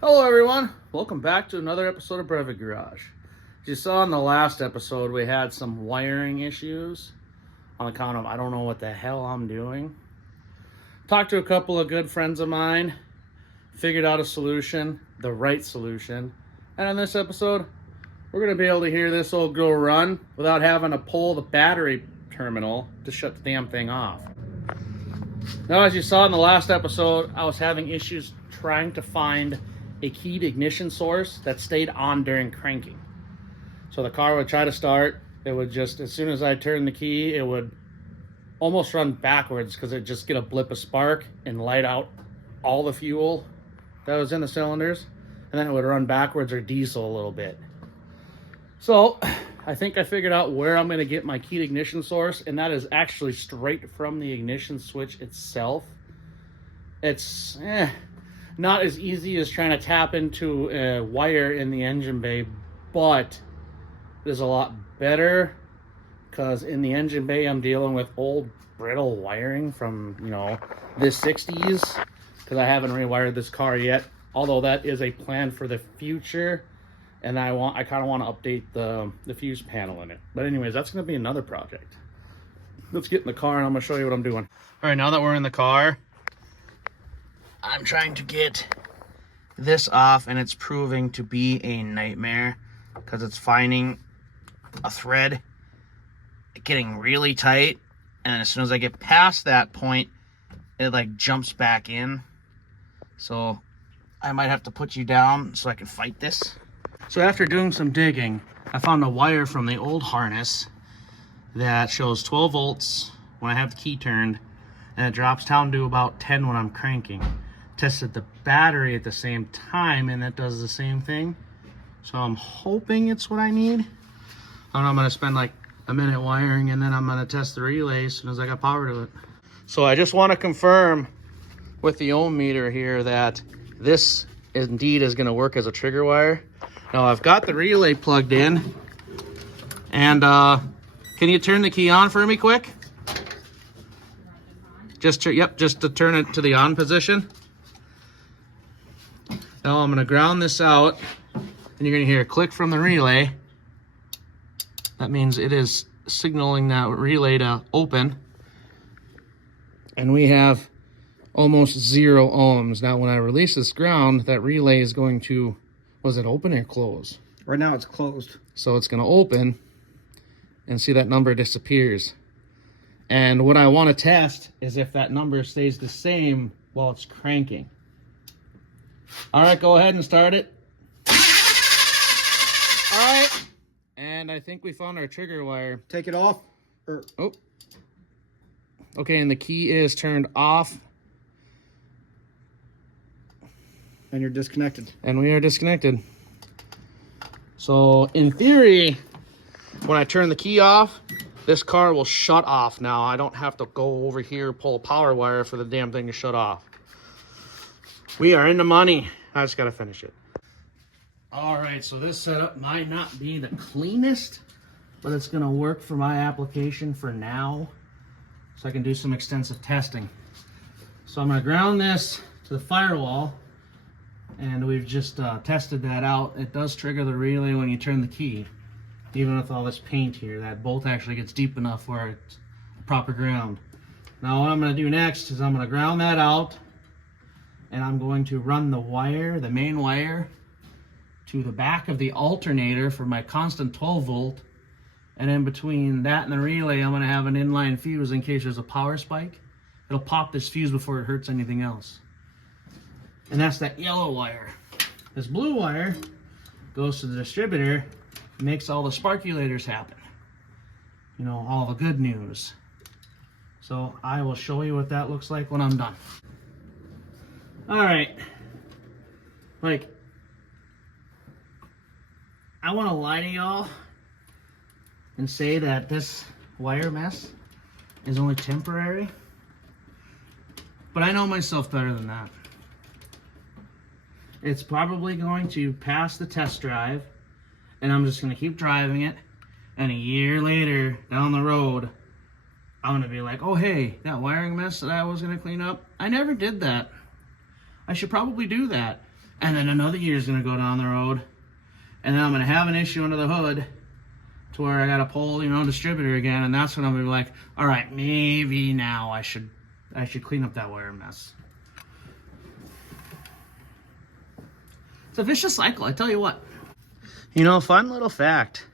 Hello everyone, welcome back to another episode of Brevet Garage. As you saw in the last episode, we had some wiring issues on account of I don't know what the hell I'm doing. Talked to a couple of good friends of mine, figured out a solution, the right solution, and in this episode, we're going to be able to hear this old girl run without having to pull the battery terminal to shut the damn thing off. Now, as you saw in the last episode, I was having issues trying to find a keyed ignition source that stayed on during cranking. So the car would try to start, it would just, as soon as I turned the key, it would almost run backwards because it'd just get a blip of spark and light out all the fuel that was in the cylinders, and then it would run backwards or diesel a little bit. So I think I figured out where I'm going to get my keyed ignition source, and that is actually straight from the ignition switch itself. It's not as easy as trying to tap into a wire in the engine bay, but it is a lot better because in the engine bay I'm dealing with old brittle wiring from, the 60s, because I haven't rewired this car yet, although that is a plan for the future, and I kind of want to update the fuse panel in it. But anyways, that's going to be another project. Let's get in the car and I'm going to show you what I'm doing. All right, now that we're in the car, I'm trying to get this off, and it's proving to be a nightmare because it's finding a thread getting really tight, and as soon as I get past that point, it like jumps back in. So I might have to put you down so I can fight this. So after doing some digging, I found a wire from the old harness that shows 12 volts when I have the key turned, and it drops down to about 10 when I'm cranking. Tested the battery at the same time, and it does the same thing. So I'm hoping it's what I need. I'm going to spend like a minute wiring, and then I'm going to test the relay as soon as I got power to it. So I just want to confirm with the ohm meter here that this indeed is going to work as a trigger wire. Now I've got the relay plugged in, and can you turn the key on for me quick? Just to turn it to the on position. Now I'm going to ground this out, and you're going to hear a click from the relay. That means it is signaling that relay to open. And we have almost 0 ohms. Now when I release this ground, that relay is going to, was it open or close? Right now it's closed. So it's going to open, and see that number disappears. And what I want to test is if that number stays the same while it's cranking. All right, go ahead and start it. All right, and I think we found our trigger wire. Take it off. Oh. Okay, and the key is turned off. And you're disconnected. And we are disconnected. So in theory, when I turn the key off, this car will shut off now. I don't have to go over here, pull a power wire for the damn thing to shut off. We are in the money. I just got to finish it. All right, so this setup might not be the cleanest, but it's going to work for my application for now, so I can do some extensive testing. So I'm going to ground this to the firewall, and we've just tested that out. It does trigger the relay when you turn the key, even with all this paint here. That bolt actually gets deep enough where it's proper ground. Now what I'm going to do next is I'm going to ground that out, and I'm going to run the wire, the main wire, to the back of the alternator for my constant 12 volt. And in between that and the relay, I'm going to have an inline fuse in case there's a power spike. It'll pop this fuse before it hurts anything else. And that's that yellow wire. This blue wire goes to the distributor, makes all the sparkulators happen. All the good news. So I will show you what that looks like when I'm done. All right, I want to lie to y'all and say that this wire mess is only temporary, but I know myself better than that. It's probably going to pass the test drive, and I'm just going to keep driving it, and a year later down the road, I'm going to be like, oh hey, that wiring mess that I was going to clean up, I never did that. I should probably do that. and then another gear is going to go down the road, and then I'm going to have an issue under the hood to where I got to pull, distributor again, and that's when I'm going to be like, all right, maybe now I should clean up that wire mess. It's a vicious cycle, I tell you what. Fun little fact.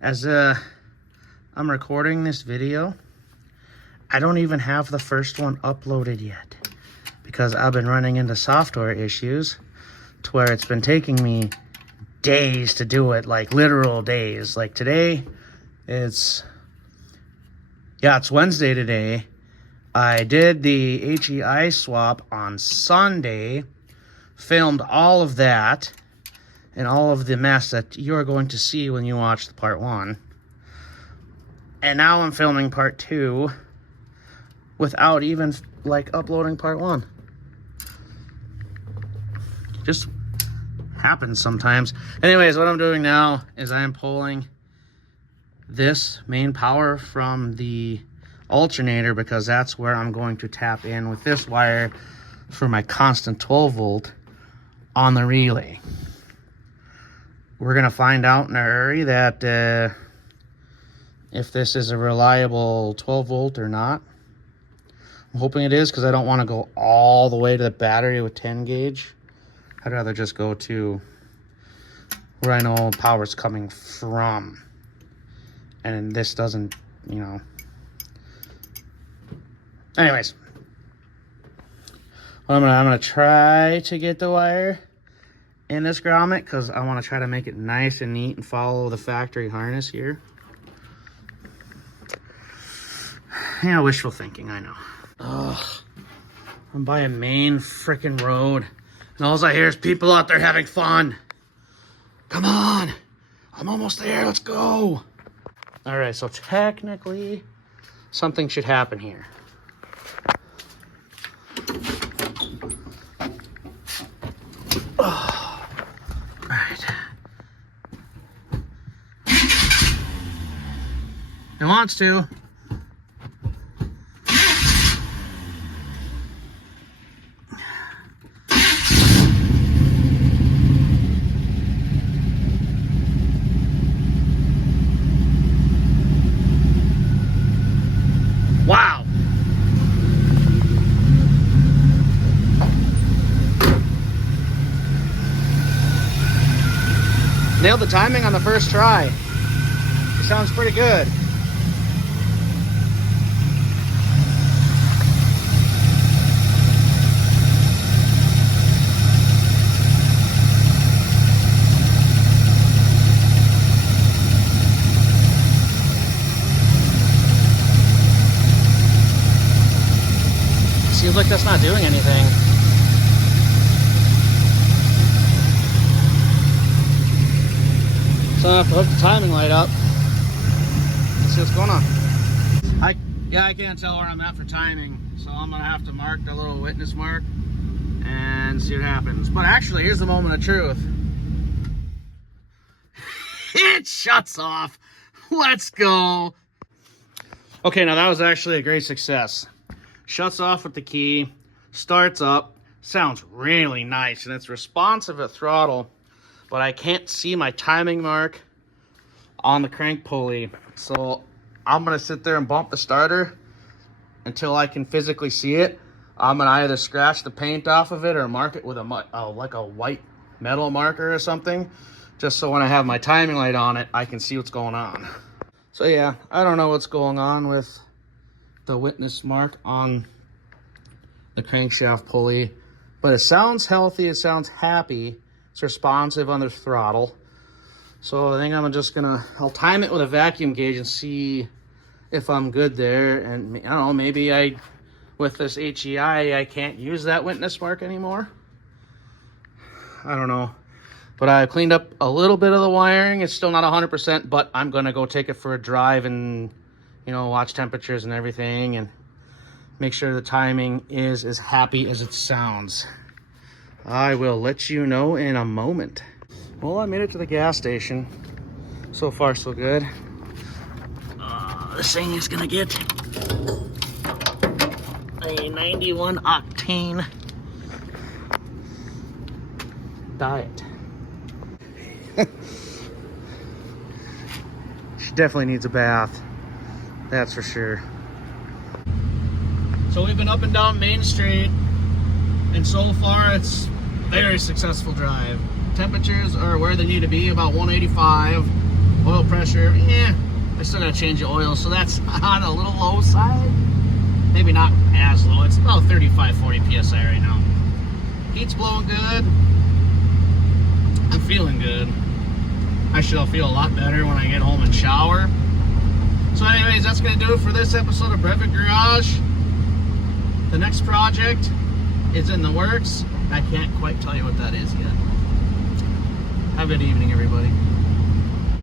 As I'm recording this video, I don't even have the first one uploaded yet because I've been running into software issues to where it's been taking me days to do it, like literal days. Like today, it's Wednesday today. I did the HEI swap on Sunday, filmed all of that and all of the mess that you're going to see when you watch the part 1. And now I'm filming part 2 without even uploading part 1. Just happens sometimes. Anyways, what I'm doing now is I am pulling this main power from the alternator because that's where I'm going to tap in with this wire for my constant 12 volt on the relay. We're going to find out in a hurry that if this is a reliable 12 volt or not. I'm hoping it is because I don't want to go all the way to the battery with 10 gauge. I'd rather just go to where I know power's coming from. And this doesn't, Anyways. I'm gonna try to get the wire in this grommet because I want to try to make it nice and neat and follow the factory harness here. Wishful thinking, I know. Ugh. I'm by a main frickin' road. And all I hear is people out there having fun. Come on. I'm almost there. Let's go. All right, so technically, something should happen here. Oh. All right. It wants to. Wow. Nailed the timing on the first try. It sounds pretty good. Seems like that's not doing anything. So I have to hook the timing light up. Let's see what's going on. I can't tell where I'm at for timing, so I'm gonna have to mark the little witness mark and see what happens. But actually, here's the moment of truth. It shuts off. Let's go. Okay, now that was actually a great success. Shuts off with the key, starts up, sounds really nice, and it's responsive at throttle, but I can't see my timing mark on the crank pulley. So I'm gonna sit there and bump the starter until I can physically see it. I'm gonna either scratch the paint off of it or mark it with like a white metal marker or something, just so when I have my timing light on it, I can see what's going on. So yeah, I don't know what's going on with the witness mark on the crankshaft pulley, but it sounds healthy, it sounds happy, it's responsive under throttle. So I think I'll time it with a vacuum gauge and see if I'm good there. And I don't know, maybe with this HEI, I can't use that witness mark anymore. I don't know. But I cleaned up a little bit of the wiring. It's still not 100%, but I'm gonna go take it for a drive and watch temperatures and everything and make sure the timing is as happy as it sounds. I will let you know in a moment. Well, I made it to the gas station. So far, so good. This thing is gonna get a 91 octane diet. She definitely needs a bath. That's for sure. So we've been up and down Main Street, and so far it's very successful drive. Temperatures are where they need to be, about 185. Oil pressure, I still gotta change the oil, so that's on a little low side. Maybe not as low. It's about 35, 40 PSI right now. Heat's blowing good. I'm feeling good. I shall feel a lot better when I get home and shower. So anyways, that's going to do it for this episode of Brevet Garage. The next project is in the works. I can't quite tell you what that is yet. Have a good evening, everybody.